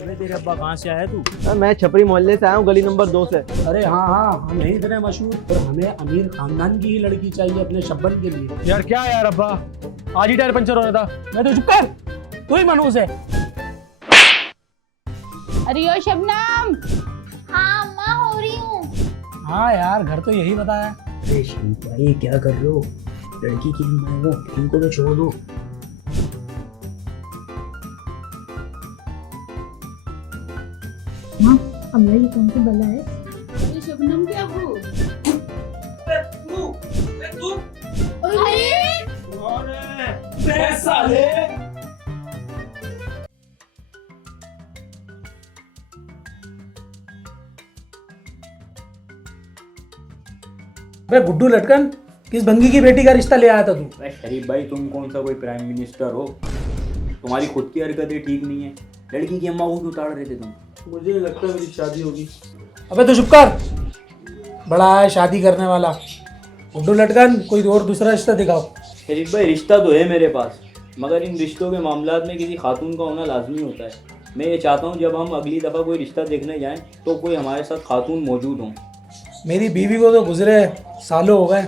अरे तेरे अब्बा कहाँ से आया तू? मैं छपरी मोहल्ले से आया हूँ, गली नंबर 2 से। अरे हाँ हाँ, हम यही इतने मशहूर, और हमें अमीर खानदान की ही लड़की चाहिए अपने शब्बन के लिए। यार क्या यार अब्बा, आज ही टायर पंचर हो रहा था। मैं तो चुप कर, तू ही मनहूस है। अरे यो शबनम। हाँ अम्मा हो रही हूँ। हाँ यार, घर तो यही बताया। अरे शरीफ भाई क्या कर रहे हो? लड़की की मैं वो, इनको तो छोड़ दो। अम्मा ये कौन सी बला है? अरे शबनम क्या हो? साले अबे गुड्डू लटकन, किस भंगी की बेटी का रिश्ता ले आया था तू? अरे शरीफ भाई, तुम कौन सा कोई प्राइम मिनिस्टर हो? तुम्हारी खुद की हरकतें ठीक नहीं है। लड़की की अम्मा को क्यों उतार रहे थे तुम? मुझे लगता है मेरी शादी होगी। अबे तो चुप कर, बड़ा है शादी करने वाला। गुड्डू लटकन, कोई और दूसरा रिश्ता दिखाओ। शरीफ भाई, रिश्ता तो है मेरे पास, मगर इन रिश्तों के मामलात में किसी खातून का होना लाजमी होता है। मैं ये चाहता हूँ जब हम अगली दफ़ा कोई रिश्ता देखने जाएं तो कोई हमारे साथ खातून मौजूद हों। मेरी बीवी को तो गुजरे सालों हो गए।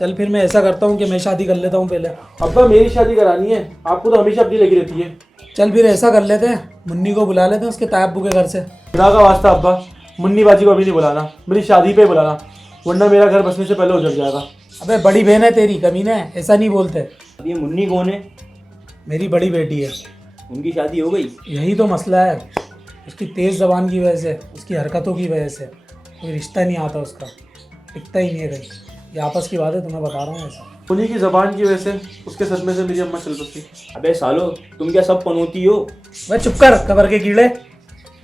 चल फिर मैं ऐसा करता हूँ कि मैं शादी कर लेता हूँ पहले। अब्बा मेरी शादी करानी है, आपको तो हमेशा अपनी लगी रहती है। चल फिर ऐसा कर लेते हैं, मुन्नी को बुला लेते हैं उसके तायब्बू के घर से। खुदा का वास्ता अब्बा, मुन्नी बाजी को अभी नहीं बुलाना, मेरी शादी पे बुलाना, वरना मेरा घर बसने से पहले उजड़ जाएगा। अबे बड़ी बहन है तेरी, कमीने, ऐसा नहीं बोलते। अब ये मुन्नी कौन है? मेरी बड़ी बेटी है। उनकी शादी हो गई? यही तो मसला है, उसकी तेज़ ज़बान की वजह से, उसकी हरकतों की वजह से कोई रिश्ता नहीं आता उसका, टिकता ही नहीं है कहीं। ये आपस की बात है, तुम्हें बता रहा हूँ ऐसा। उन्हीं की जबान की वजह से, उसके सदमे से मेरी अम्मा चल बसी। अबे सालो, तुम क्या सब पनौती हो? वह चुप कर, कबर के कीड़े।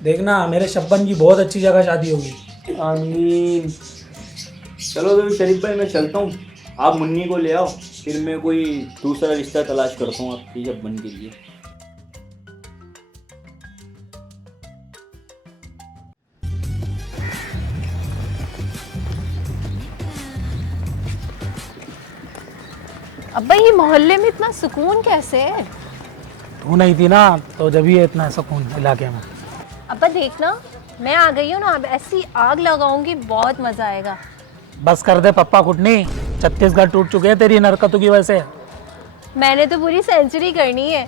देखना मेरे शब्बन की बहुत अच्छी जगह शादी होगी। आमीन। चलो तो शरीफ भाई, मैं चलता हूँ, आप मुन्नी को ले आओ, फिर मैं कोई दूसरा रिश्ता तलाश करता हूँ आपकी शब्बन के लिए। अब्बा ये मोहल्ले में इतना सुकून कैसे है? तू नहीं थी ना, तो जब ही इतना सुकून इलाके में। अब्बा देखना, मैं आ गई हूँ ना, अब ऐसी आग लगाऊंगी, बहुत मजा आएगा। बस कर दे पप्पा कुटनी, छत्तीसगढ़ टूट चुके हैं तेरी इन हरकतों की वजह से। मैंने तो पूरी सेंचुरी करनी है।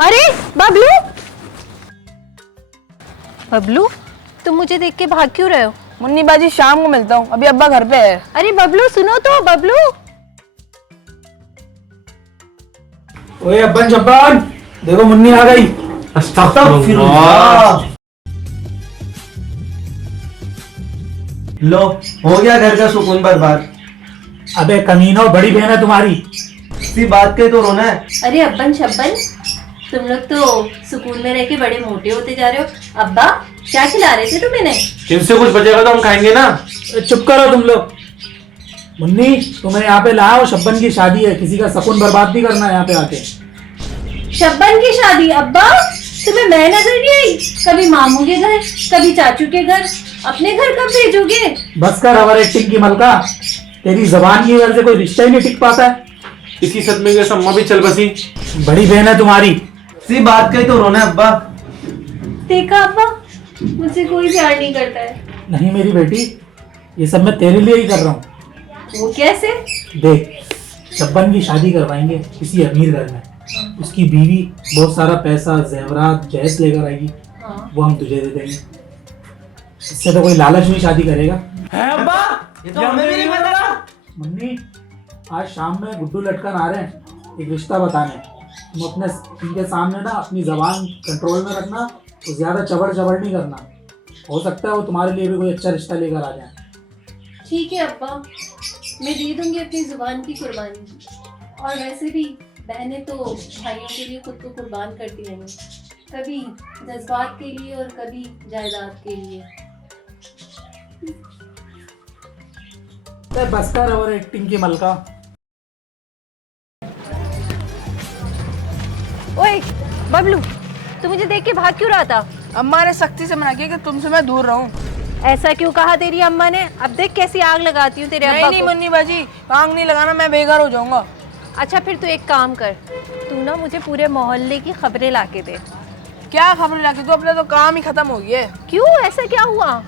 अरे बबलू, बबलू तुम मुझे देख के भाग क्यों रहे हो? मुन्नी बाजी शाम को मिलता हूँ, अभी अब्बा घर पे है। अरे बबलू सुनो तो, बबलू। ओए अब्बन जब्बान, देखो मुन्नी आ गई। अस्तगफिरुल्लाह। लो, हो गया घर का सुकून बर्बाद। अबे कमीनो, बड़ी बहन है तुम्हारी। इसी बात के तो रोना है। अरे अब्बन शब्बन, तुम लोग तो सुकून में रह के बड़े मोटे होते जा रहे हो। अब्बा क्या खिला रहे थे तुम इन्हें? जिनसे कुछ बचेगा तो हम खाएंगे ना। चुप करो तुम लोग। मुन्नी, तुम्हें यहाँ पे लाया हो, शब्बन की शादी है, किसी का सुकून बर्बाद नहीं करना है यहाँ पे आके। शब्बन की शादी? अब्बा तुम्हें मैं नजर नहीं आई? कभी मामू के घर, कभी चाचू के घर, अपने घर कब भेजोगे? बस कर ओवर एक्टिंग की मलका, तेरी जबान की वजह से कोई रिश्ता ही नहीं टिक पाता है। इसी सदमे के अम्मा भी चल बसी। बड़ी बहन है तुम्हारी। इसी बात का ही तो रोना है अब्बा। देखा अब्बा, मुझसे कोई प्यार नहीं करता है। नहीं मेरी बेटी, ये सब मैं तेरे लिए ही कर रहा हूँ। वो कैसे? देख, शब्बन की शादी करवाएंगे किसी अमीर घर में, उसकी बीवी बहुत सारा पैसा, जेवरात, जहेज लेकर आएगी, वो हम तुझे दे देंगे। इससे तो कोई लालच में शादी करेगा। है अब्बा, ये तो हमें भी नहीं पता। मुन्नी, आज शाम में गुड्डू लटकन आ रहे हैं एक रिश्ता बताने। तुम अपने इनके सामने ना अपनी जबान कंट्रोल में रखना, तो ज्यादा चबड़ चबड़ नहीं करना। हो सकता है वो तुम्हारे लिए भी कोई अच्छा रिश्ता लेकर आ जाए। ठीक है अब्बा, मैं दे दूंगी अपनी जुबान की कुर्बानी। और वैसे भी बहनें तो भाइयों के लिए खुद को कुर्बान करती रहेंगी, कभी जज्बात के लिए और कभी जायदाद के लिए। बस कर ओवर एक्टिंग की मलका। ओए बबलू, तू मुझे देख के भाग क्यों रहा था? अम्मा ने सख्ती से मना किया कि तुमसे मैं दूर रहूं। ऐसा क्यों कहा तेरी अम्मा ने? अब देख कैसी आग लगाती हूँ तेरे अब्बा नहीं को। मुन्नी बाजी, आग नहीं लगाना, मैं बेघर हो जाऊंगा। अच्छा फिर तू एक काम कर, तू ना मुझे पूरे मोहल्ले की खबरें ला के दे। क्या खबर लाके? तो अपना तो काम ही खत्म हो गया है। क्यों, ऐसा क्या हुआ?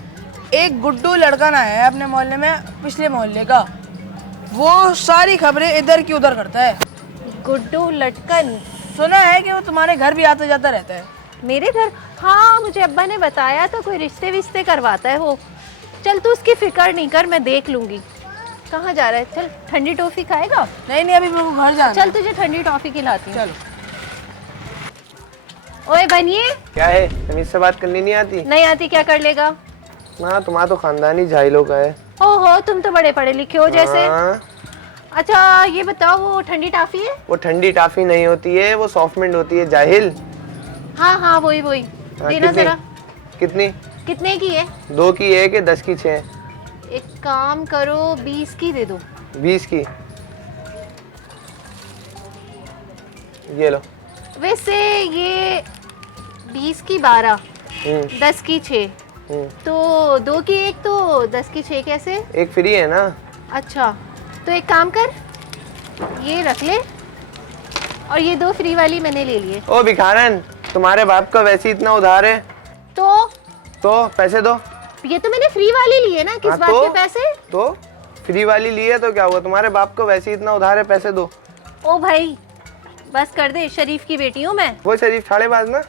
एक गुड्डू लड़का ना है अपने मोहल्ले में, पिछले मोहल्ले का, वो सारी खबरें इधर की उधर करता है। गुड्डू लटकन? सुना है कि वो तुम्हारे घर भी आता जाता रहता है। मेरे घर? हाँ, मुझे अब्बा ने बताया था, कोई रिश्ते विश्ते करवाता है वो। चल तू उसकी फिक्र नहीं कर, मैं देख लूंगी। कहाँ जा रहा है? चल, ठंडी टॉफी खाएगा? नहीं नहीं, अभी मेरे को घर जाना है। चल तुझे ठंडी टॉफी खिलाती हूँ। चलो। ओए बनिए। क्या है, तमीज से बात करनी नहीं आती? नहीं आती, क्या कर लेगा? ना, तुम्हारा तो खानदानी झाइलों का है। ओहो, तुम तो बड़े पढ़े लिखे हो जैसे। हाँ, अच्छा ये बताओ, वो ठंडी टॉफी है? वो ठंडी टाफी नहीं होती है, वो सॉफ्टमेंट होती है, जाहिल। हाँ हाँ, वही वही। हाँ, देना कितनी? जरा। कितनी? कितने की है? 2 की है कि 10 की 6? एक काम करो, 20 की दे दो। 20 की? ये लो। वैसे ये 20 की 12, 10 की 6, तो 2 की 1 तो 10 की 6 कैसे? एक फ्री है ना। अच्छा तो एक काम कर, ये रख ले, और ये 2 फ्री वाली मैंने ले लिए। ओ भिखारन, तुम्हारे बाप का वैसे इतना उधार है तो पैसे दो। ये तो मैंने फ्री वाली ली है ना, किस हाँ, बात के पैसे? तो फ्री वाली ली है तो क्या हुआ, तुम्हारे बाप को वैसे इतना उधार है, पैसे दो। ओ भाई बस कर दे, शरीफ की बेटी हूँ मैं। वो शरीफ छाड़ेबाज ना?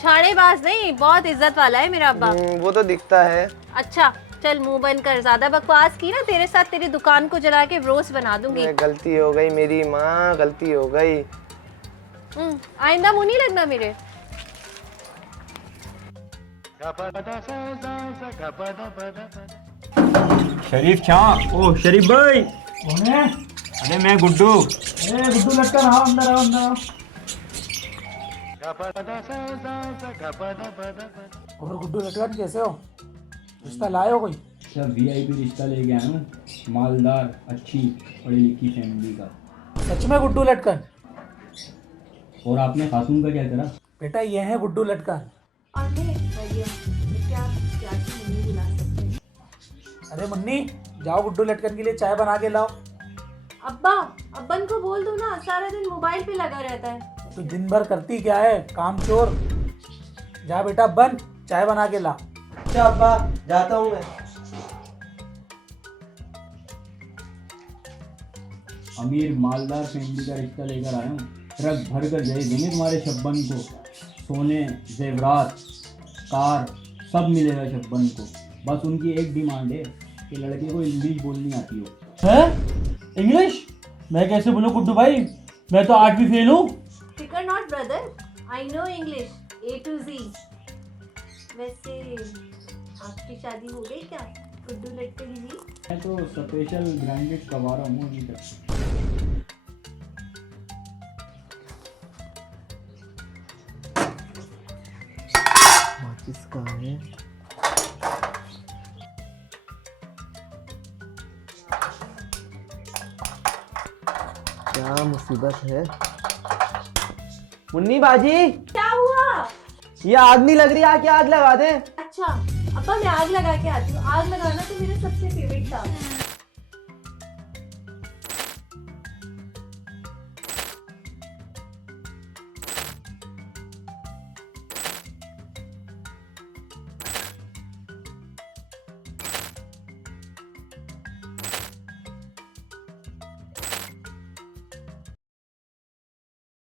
छाड़ेबाज नहीं, बहुत इज्जत वाला है मेरा अब्बा। वो तो दिखता है। अच्छा चल मुंह बंद कर, ज्यादा बकवास की ना, तेरे साथ तेरी दुकान को जला के रोस्ट बना दूंगी। गलती हो गई मेरी माँ, गलती हो गई। आइंदा मुंह नहीं लगना मेरे। शरीफ शाह। ओ शरीफ भाई। कौन है? अरे मैं गुड्डू। गुड्डू लटकन, आओ अंदर आओ, अंदर आओ। और गुड्डू लटकन कैसे हो? रिश्ता लाए हो कोई? सब VIP रिश्ता लेके आया हूँ, मालदार, अच्छी पढ़ी लिखी फैमिली का। सच में गुड्डू लटकन? और आपने खातून का क्या करा? बेटा ये है गुड्डू लटकन। अरे मुन्नी, जाओ गुड्डू लटकन के लिए चाय बना के लाओ। अब्बा, अब्बन को बोल दो ना, सारा दिन मोबाइल पे लगा रहता है। तो दिन भर करती क्या है, काम चोर। जा बेटा अब्बन, चाय बना के ला। अच्छा अब्बा, जाता हूँ मैं। अमीर मालदार फैमिली का रिश्ता लेकर आया हूँ, ट्रक भर कर दे देंगे तुम्हारे शब्बन को। सोने, जेवरात, कार सब मिलेगा शब्बन को। बस उनकी एक डिमांड है कि लड़के को इंग्लिश बोलनी आती हो। हैं? इंग्लिश? मैं कैसे बोलूँ गुड्डू भाई, मैं तो 8वीं फेल हूँ। फिकर not brother, I know English A to Z। वैसे आपकी शादी हो गई क्या गुड्डू लटकन जी? मैं तो स्पेशल ब्रांडेड करवा रहा हूँ अभी तक। किसका है? क्या मुसीबत है? मुन्नी बाजी, क्या हुआ? ये आग नहीं लग रही, आके आग लगा दे। अच्छा अब्बा, मैं आग लगा के आती हूँ। आग लगाना तो मेरा सबसे फेवरेट काम है।